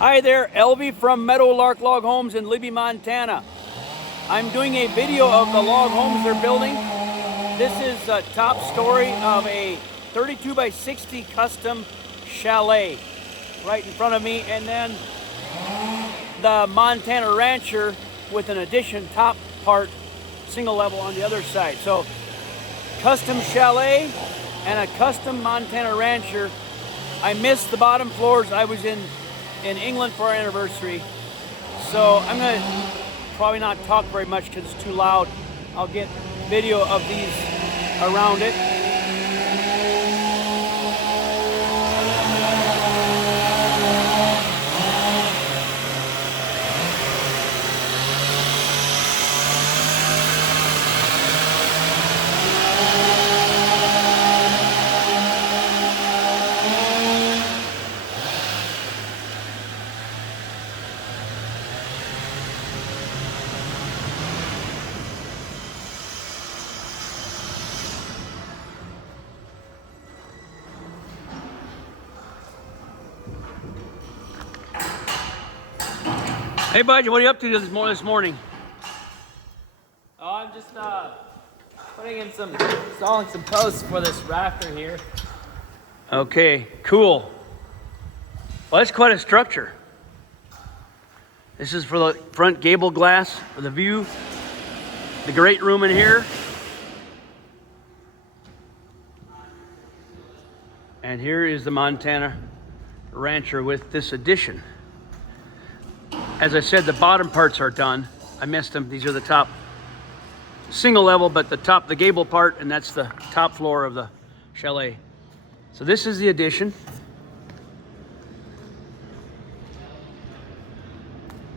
Hi there, Elvie from Meadowlark Log Homes in Libby, Montana. I'm doing a video of the log homes they're building. This is the top story of a 32 by 60 custom chalet right in front of me, and then the Montana Rancher with an addition top part single level on the other side. So custom chalet and a custom Montana Rancher. I missed the bottom floors. I was in England for our anniversary, so I'm gonna probably not talk very much because it's too loud. I'll get video of these around it. Hey, bud, what are you up to this morning? Oh, I'm just installing some posts for this rafter here. Okay, cool. Well, that's quite a structure. This is for the front gable glass for the view. The great room in here. And here is the Montana Rancher with this addition. As I said, the bottom parts are done. I missed them. These are the top single level, but the gable part, and that's the top floor of the chalet. So this is the addition.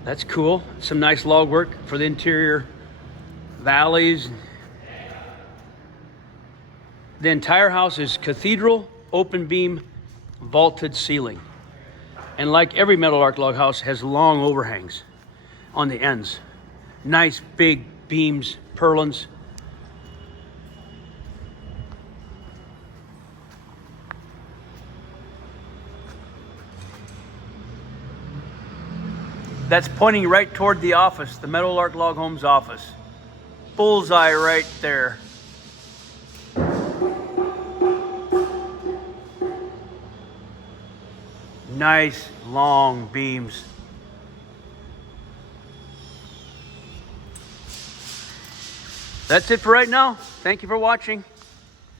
That's cool. Some nice log work for the interior valleys. The entire house is cathedral, open beam, vaulted ceiling. And like every Meadowlark log house, has long overhangs on the ends. Nice big beams, purlins. That's pointing right toward the office, the Meadowlark Log Homes office. Bullseye right there. Nice long beams. That's it for right now. Thank you for watching.